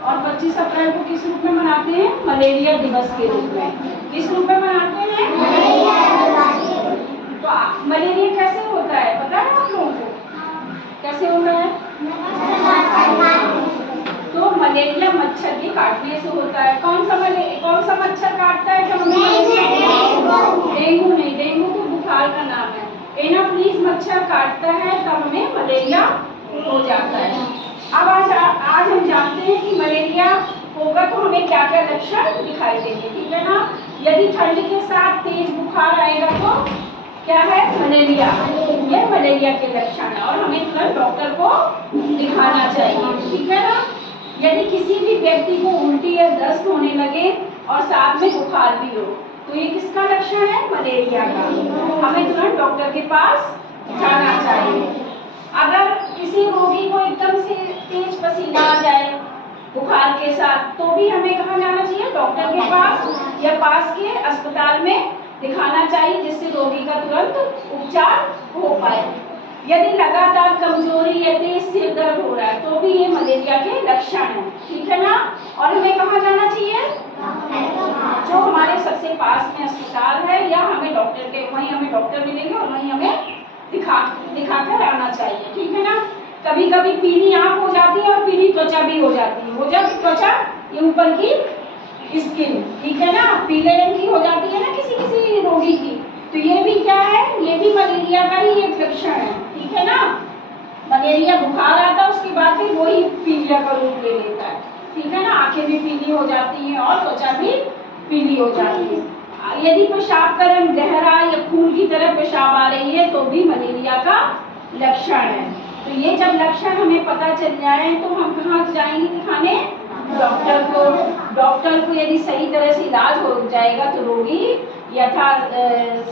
और 25 अप्रैल को किस रूप में मनाते हैं? मलेरिया दिवस के रूप में। किस रूप में मनाते हैं? तो मलेरिया कैसे होता है पता है आप लोगों को? कैसे होता है? तो मलेरिया मच्छर के काटने से होता है। कौन सा मच्छर काटता है जब हमें? डेंगू नहीं, डेंगू तो बुखार का नाम है। एनाफ्लीज मच्छर काटता है तब हमें मलेरिया हो जाता है। अब आज हम जानते हैं कि मलेरिया होगा तो हमें क्या क्या लक्षण दिखाई देंगे, ठीक है ना? यदि ठंड के साथ तेज बुखार आएगा तो क्या है? मलेरिया। ये मलेरिया के लक्षण है और हमें तुरंत डॉक्टर को दिखाना चाहिए, ठीक है ना? यदि किसी भी व्यक्ति को उल्टी या दस्त होने लगे और साथ में बुखार भी हो तो ये किसका लक्षण है? मलेरिया का। हमें तुरंत डॉक्टर के पास जाना चाहिए। अगर किसी रोगी को एकदम से तेज पसीना आ जाए बुखार के साथ तो भी हमें कहाँ जाना चाहिए? डॉक्टर के पास या पास के अस्पताल में दिखाना चाहिए जिससे रोगी का तुरंत उपचार हो पाए। यदि लगातार कमजोरी या तेज सिर दर्द हो रहा है तो भी ये मलेरिया के लक्षण है, ठीक है ना? और हमें कहाँ जाना चाहिए? जो हमारे सबसे पास में अस्पताल है या हमें डॉक्टर के वहीं हमें डॉक्टर मिलेंगे और वहीं हमें दिखाकर आना चाहिए, ठीक है ना? कभी कभी पीली आंख हो जाती है और पीली त्वचा भी हो जाती है। हो जाती त्वचा, ये ऊपर की स्किन, ठीक है ना? पीले रंग की हो जाती है ना किसी किसी रोगी की, तो ये भी क्या है? ये भी मलेरिया का ही एक लक्षण है, ठीक है ना? मलेरिया बुखार आता है उसके बाद फिर वही पीलिया का रूप ले लेता है, ठीक है ना? आंखें भी पीली हो जाती हैं और त्वचा भी पीली हो जाती है। यदि पेशाब का रंग गहरा या खून की तरह पेशाब आ रही है तो भी मलेरिया का लक्षण है। तो ये जब लक्षण हमें पता चल जाए तो हम कहाँ जाएंगे दिखाने? डॉक्टर को। डॉक्टर को यदि सही तरह से इलाज हो जाएगा तो रोगी यथा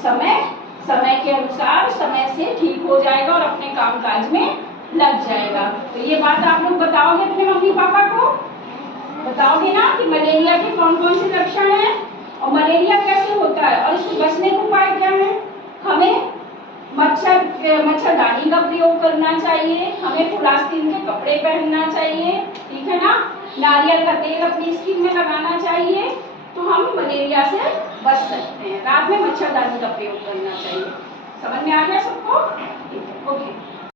समय के अनुसार समय से ठीक हो जाएगा और अपने कामकाज में लग जाएगा। तो ये बात आप लोग बताओगे अपने मम्मी पापा को? बताओगे ना कि मलेरिया के कौन कौन से लक्षण हैं और मलेरिया कैसे होता है और इससे बचने का उपाय क्या है? हमें मच्छरदानी का प्रयोग करना चाहिए, हमें फुलास्तीन के कपड़े पहनना चाहिए, ठीक है ना? नारियल का तेल अपनी स्किन में लगाना चाहिए तो हम मलेरिया से बच सकते हैं। रात में मच्छरदानी का प्रयोग करना चाहिए। समझ में आ गया सबको? ओके।